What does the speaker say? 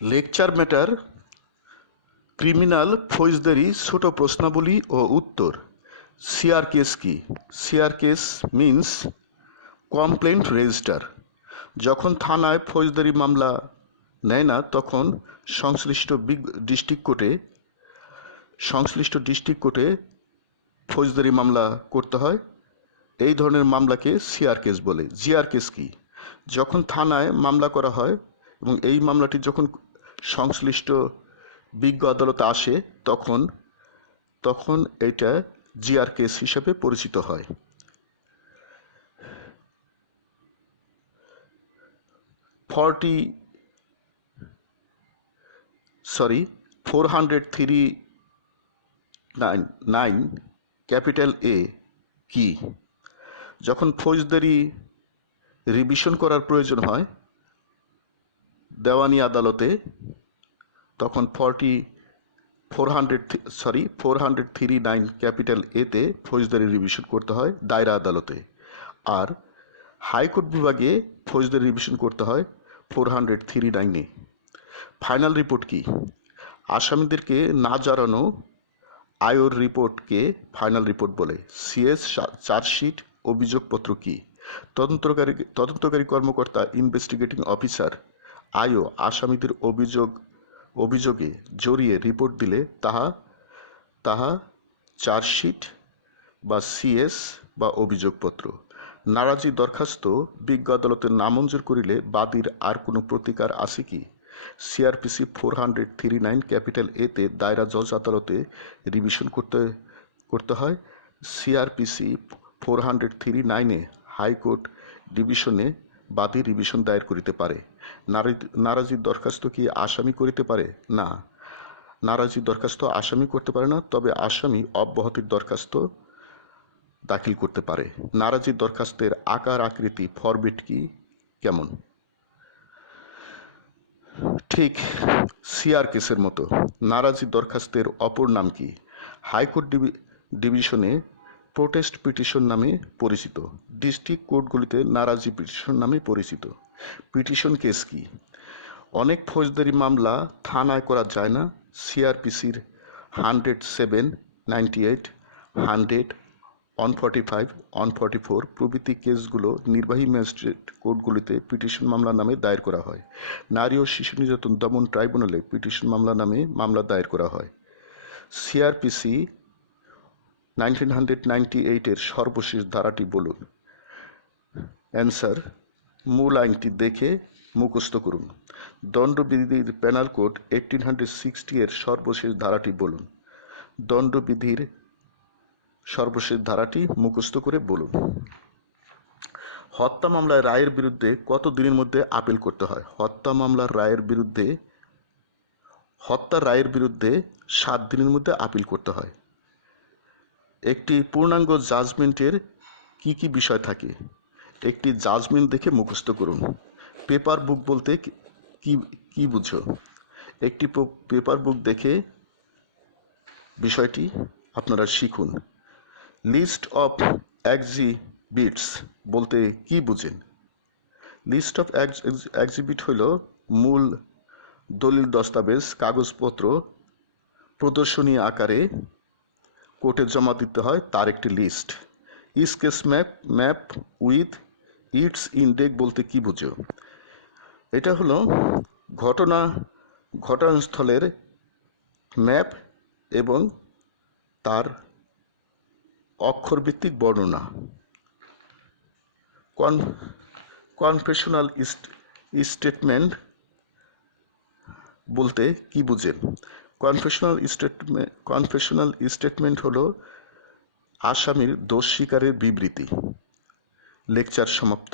Lecture matter, criminal ফৌজদারি, ছোট প্রশ্নাবলী ও উত্তর। সিআর কেস কি? CR case means complaint register যখন থানায় ফৌজদারি মামলা নেয় না, তখন সংশ্লিষ্ট বিগ ডিস্ট্রিক্ট কোর্টে সংশ্লিষ্ট ডিস্ট্রিক্ট কোর্টে ফৌজদারি মামলা করতে হয়। এই ধরনের মামলাকে সিআর কেস বলে। জিআর কেস কি? যখন থানায় মামলা করা হয় এবং এই মামলাটি যখন সংশ্লিষ্ট বিজ্ঞ আদালতে আসে, তখন তখন এটা জিআর কেস হিসেবে পরিচিত হয়। Forty, sorry, four hundred three nine nine, capital A কি? যখন ফৌজদারি রিভিশন করার প্রয়োজন হয়, দেওয়ানি আদালতে তখন forty four hundred sorry, four hundred three nine capital এতে ফৌজদারি রিভিশন করতে হয় দায়রা আদালতে। আর হাইকোর্ট বিভাগে ফৌজদারি রিভিশন করতে হয় ফোর হান্ড্রেড থ্রি নাইনে ফাইনাল রিপোর্ট কি? আসামিদেরকে না জানানো আয়োর রিপোর্টকে ফাইনাল রিপোর্ট বলে। সিএস চার্জশিট, অভিযোগপত্র কি? তদন্তকারী তদন্তকারী কর্মকর্তা ইনভেস্টিগেটিং অফিসার আয়ো আসামিদের অভিযোগ অভিযোগে জড়িয়ে রিপোর্ট দিলে তাহা তাহা চার্জশিট বা সিএস বা অভিযোগপত্র। নারাজি দরখাস্ত বিজ্ঞ আদালতে নামঞ্জুর করিলে বাদীর আর কোনো প্রতিকার আছে কি? CRPC four hundred three nine capital এতে দায়রা জজ আদালতে রিভিশন করতে করতে হয়। সিআরপিসি ফোর হান্ড্রেড থ্রি নাইনে হাইকোর্ট ডিভিশনে বাদী রিভিশন দায়ের করিতে পারে। নারাজির দরখাস্ত কি আসামি করিতে পারে? না। নারাজির দরখাস্ত আসামি করতে পারে না, তবে আসামি অব্যাহতির দরখাস্ত দাখিল করতে পারে। নারাজির দরখাস্তের আকার আকৃতি ফরম্যাট কি? কেমন? ঠিক সিআর কেসের মতো। নারাজি দরখাস্তের অপর নাম কি? হাইকোর্ট ডিভিশনে প্রোটেস্ট পিটিশন নামে পরিচিত। ডিস্ট্রিক্ট কোর্টগুলিতে নারাজি পিটিশন নামে পরিচিত। পিটিশন কেস কি? অনেক ফৌজদারি মামলা থানায় করা যায় না। সিআরপিসির hundred seven, ninety eight, hundred, one forty five, one forty four প্রভৃতি কেসগুলো নির্বাহী ম্যাজিস্ট্রেট কোর্টগুলিতে পিটিশন মামলা নামে দায়ের করা হয়। নারী ও শিশু নির্যাতন দমন ট্রাইব্যুনালে পিটিশন মামলা নামে মামলা দায়ের করা হয়। সিআরপিসি নাইনটিন হান্ড্রেড নাইনটি এইটের সর্বশেষ ধারাটি বলুন। অ্যান্সার মূল আইনটি দেখে মুখস্থ করুন। দণ্ডবিধির penal code eighteen hundred sixty এর সর্বশেষ ধারাটি বলুন। দণ্ডবিধির সর্বশেষ ধারাটি মুখস্থ করে বলুন। হত্যা মামলায় রায়ের বিরুদ্ধে কত দিনের মধ্যে আপিল করতে হয়? হত্যা মামলার রায়ের বিরুদ্ধে, হত্যা রায়ের বিরুদ্ধে সাত দিনের মধ্যে আপিল করতে হয়। একটি পূর্ণাঙ্গ জাজমেন্টের কি কি বিষয় থাকে? একটি জাজমেন্ট দেখে মুখস্থ করুন। পেপার বুক বলতে কি কি বুঝো? একটি পেপার বুক দেখে বিষয়টি আপনারা শিখুন। লিস্ট অফ এক্সিবিটস বলতে কি বুঝেন? লিস্ট অফ এক্সিবিট হলো মূল দলিল দস্তাবেজ, কাগজপত্র প্রদর্শনী আকারে কোর্টে জমা দিতে হয় তার একটি list. Sketch map map with its index বলতে কি বুঝো? এটা হলো ঘটনা, ঘটনাস্থলের ম্যাপ এবং তার অক্ষরভিত্তিক বর্ণনা। কন কনফেশনাল স্টেটমেন্ট বলতে কি বুঝেন? কনফেশনাল স্টেটমেন্ট কনফেশনাল স্টেটমেন্ট হলো আসামির দোষ স্বীকারের বিবৃতি। লেকচার সমাপ্ত।